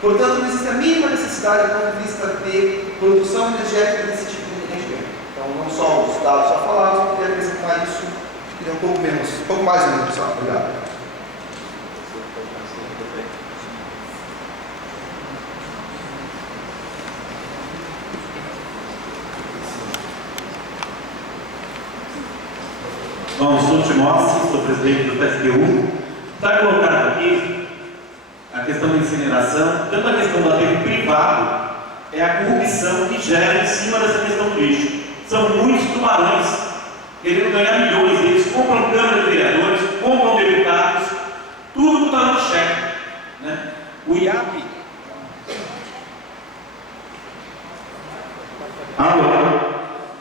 Portanto, não existe a mínima necessidade do ponto de vista de produção energética desse tipo de rendimento. Então, não só os dados já falados, eu queria acrescentar isso, queria um pouco mais ou menos, pessoal. Obrigado. Bom, sou Timóteo, sou presidente do PSTU. Está colocado aqui a questão da incineração, tanto a questão do aterro privado, é a corrupção que gera em cima dessa questão do lixo. São muitos tubarões querendo ganhar milhões, eles compram câmara de vereadores, compram deputados, tudo está no cheque. Né? O IAP.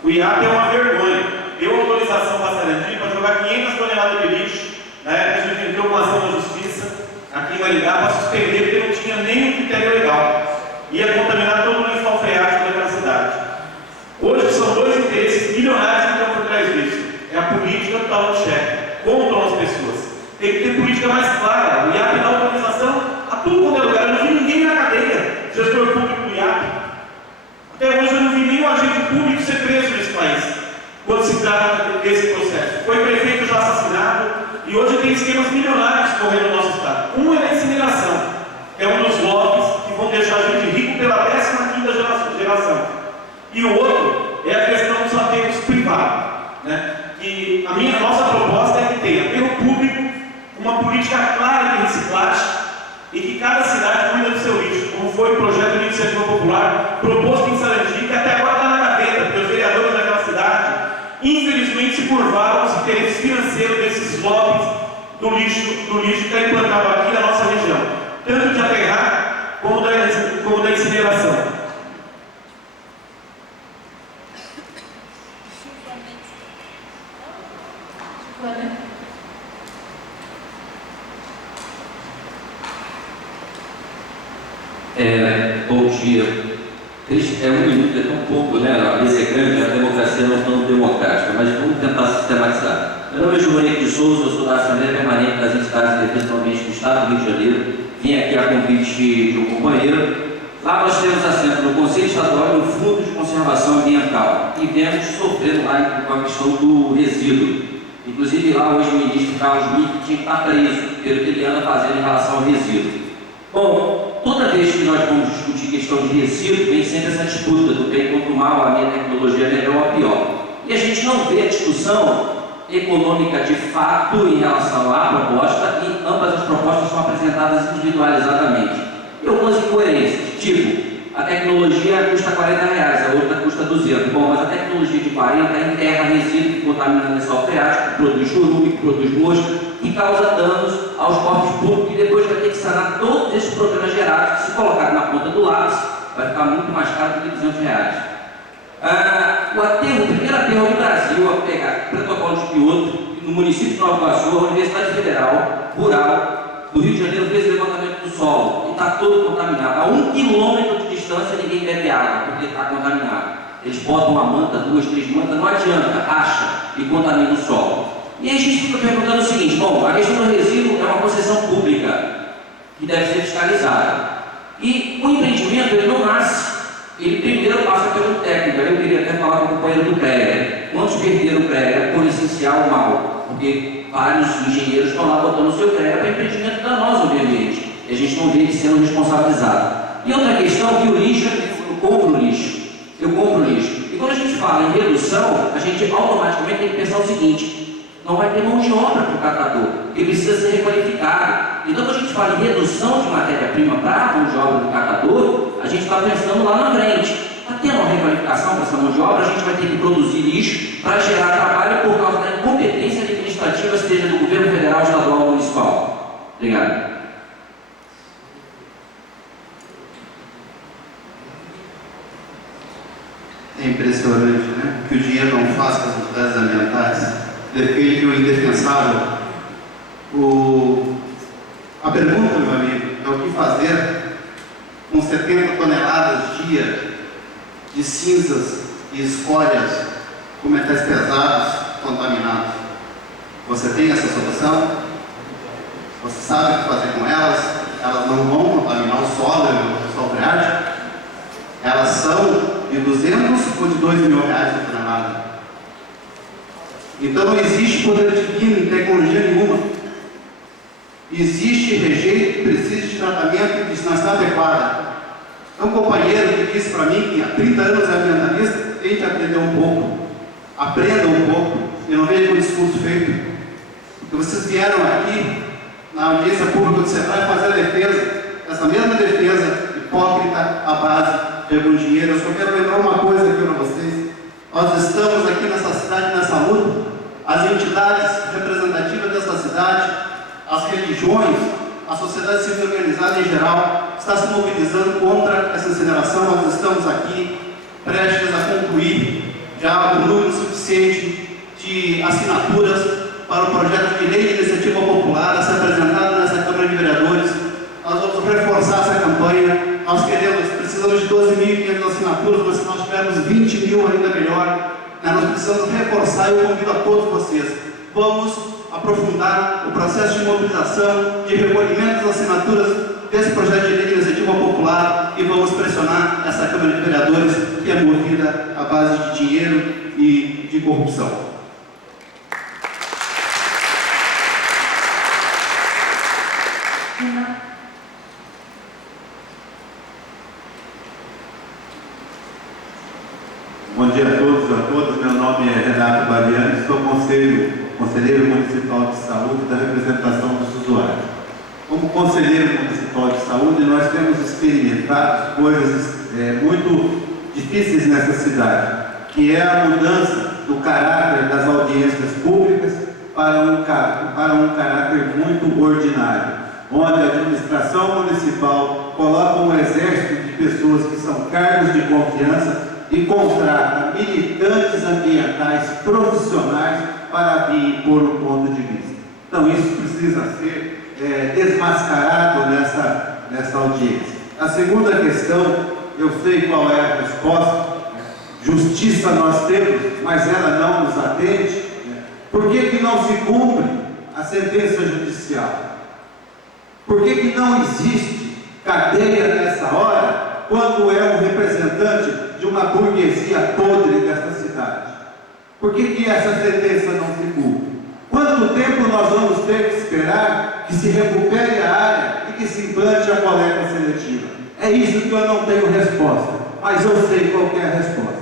O IAP é uma vergonha. Deu autorização para a Sarandi para jogar 500 toneladas de lixo. Na época a gente entrou com ação na justiça aqui em Maringá para suspender, porque não tinha nenhum critério legal. Ia contaminar todo o lençol freático daquela cidade. Hoje são dois interesses milionários que estão por trás disso. É a política que está no cheque, controlam as pessoas. Tem que ter política mais clara. O IAP dá autorização a tudo quanto é lugar. Eu não vi ninguém na cadeia, gestor público do IAP. Até hoje eu não vi nenhum agente público ser preso nesse país quando se trata desse processo. Foi prefeito já assassinado e hoje tem esquemas milionários correndo no nosso estado. Um é a incineração, é um dos lobbies que vão deixar a gente rico pela 15ª geração. E o outro é a questão dos aterros privados, né? Que a nossa proposta é que tenha aterro público, uma política clara de reciclagem e que cada cidade cuida do seu lixo, como foi o projeto de iniciativa popular proposto em Sarandi, que até agora está na gaveta, porque os vereadores daquela cidade infelizmente se curvaram aos interesses financeiros desses lobbies do lixo que é implantado aqui na nossa região, tanto de aterrar como da incineração. Bom dia. É um minuto, é tão pouco, né? A mesa é grande, a democracia não é tão democrática, mas vamos tentar sistematizar. Meu nome é Giovanni de Souza, eu sou da Assembleia Permanente das Entidades de Defesa do Ambiente do Estado do Rio de Janeiro. Vim aqui a convite de um companheiro. Lá nós temos assento no Conselho Estadual e no Fundo de Conservação Ambiental. E vemos sofrendo lá com a questão do resíduo. Inclusive lá hoje o ministro Carlos Mick tinha que estar preso pelo que ele anda fazendo em relação ao resíduo. Bom, toda vez que nós vamos discutir questão de resíduo, vem sempre essa disputa do bem contra o mal, a minha tecnologia é melhor ou a pior. E a gente não vê a discussão econômica de fato em relação à proposta, e ambas as propostas são apresentadas individualizadamente. E algumas incoerências, tipo, a tecnologia custa R$40, a outra custa 200. Bom, mas a tecnologia de 40 enterra resíduo que contamina o lençol freático, que produz churume, que produz mosca, e causa danos aos corpos públicos, e depois vai ter que sanar todos esses problemas gerados, que se colocar na ponta do lápis, vai ficar muito mais caro do que R$200. O primeiro aterro do Brasil a pegar protocolo de Kyoto, no município de Nova Iguaçu, a Universidade Federal Rural do Rio de Janeiro fez o levantamento do solo, e está todo contaminado. A 1 quilômetro de distância ninguém bebe água, porque está contaminado. Eles botam uma manta, 2, 3 mantas, não adianta, racha e contamina o solo. E aí a gente fica perguntando o seguinte: bom, a questão do resíduo é uma concessão pública que deve ser fiscalizada. E o empreendimento, ele não nasce, ele primeiro passa pelo técnico. Eu queria até falar com o companheiro do CREA. Quantos perderam o CREA por essencial ou mal? Porque vários engenheiros estão lá botando o seu CREA para empreendimento danoso ao meio ambiente. E a gente não vê ele sendo responsabilizado. E outra questão, que o lixo, eu compro lixo. E quando a gente fala em redução, a gente automaticamente tem que pensar o seguinte: não vai ter mão de obra para o catador, ele precisa ser requalificado. Então, quando a gente fala em redução de matéria-prima para a mão de obra do catador, a gente está pensando lá na frente. Para ter uma requalificação para essa mão de obra, a gente vai ter que produzir lixo para gerar trabalho por causa da incompetência administrativa, seja do governo federal, estadual ou municipal. Obrigado. É impressionante, né? Que o dinheiro não faz com as atividades ambientais. Defende o indefensável. A pergunta, meu amigo, é o que fazer com 70 toneladas dia de cinzas e escórias com metais pesados contaminados. Você tem essa solução? Você sabe o que fazer com elas? Elas não vão contaminar o solo 200 ou de 2 mil reais a tonelada. Então não existe poder divino em tecnologia nenhuma. Existe rejeito que precisa de tratamento que não está adequado. Então, um companheiro que disse para mim que há 30 anos é ambientalista, tente aprender um pouco. Aprenda um pouco. E não veja com o discurso feito. Porque vocês vieram aqui, na audiência pública do Sebrae, fazer a defesa, essa mesma defesa hipócrita à base de algum dinheiro. Eu só quero lembrar uma coisa aqui para vocês. Nós estamos aqui nessa cidade, nessa luta. As entidades representativas dessa cidade, as religiões, a sociedade civil organizada em geral, está se mobilizando contra essa incineração. Nós estamos aqui prestes a concluir já o número suficiente de assinaturas para o projeto de lei de iniciativa popular a ser apresentado nessa Câmara de Vereadores. Nós vamos reforçar essa campanha. Nós precisamos de 12.500 assinaturas, mas se nós tivermos 20 mil ainda melhor. Nós precisamos reforçar e eu convido a todos vocês. Vamos aprofundar o processo de mobilização, de recolhimento das assinaturas desse projeto de lei de iniciativa popular e vamos pressionar essa Câmara de Vereadores que é movida à base de dinheiro e de corrupção. Bom dia a todos e a todas. Meu nome é Renato Bariani, sou conselheiro municipal de saúde da representação dos usuários. Como conselheiro municipal de saúde, nós temos experimentado coisas muito difíceis nessa cidade, que é a mudança do caráter das audiências públicas para um caráter muito ordinário, onde a administração municipal coloca um exército de pessoas que são cargos de confiança e contrata militantes ambientais profissionais para vir impor um ponto de vista. Então isso precisa ser desmascarado nessa audiência. A segunda questão, eu sei qual é a resposta. Justiça nós temos, mas ela não nos atende. Por que não se cumpre a sentença judicial? Por que não existe cadeia nessa hora quando é um representante de uma burguesia podre dessa cidade? Por que essa sentença não se cumpre? Quanto tempo nós vamos ter que esperar que se recupere a área e que se implante a coleta seletiva? É isso que eu não tenho resposta, mas eu sei qual é a resposta.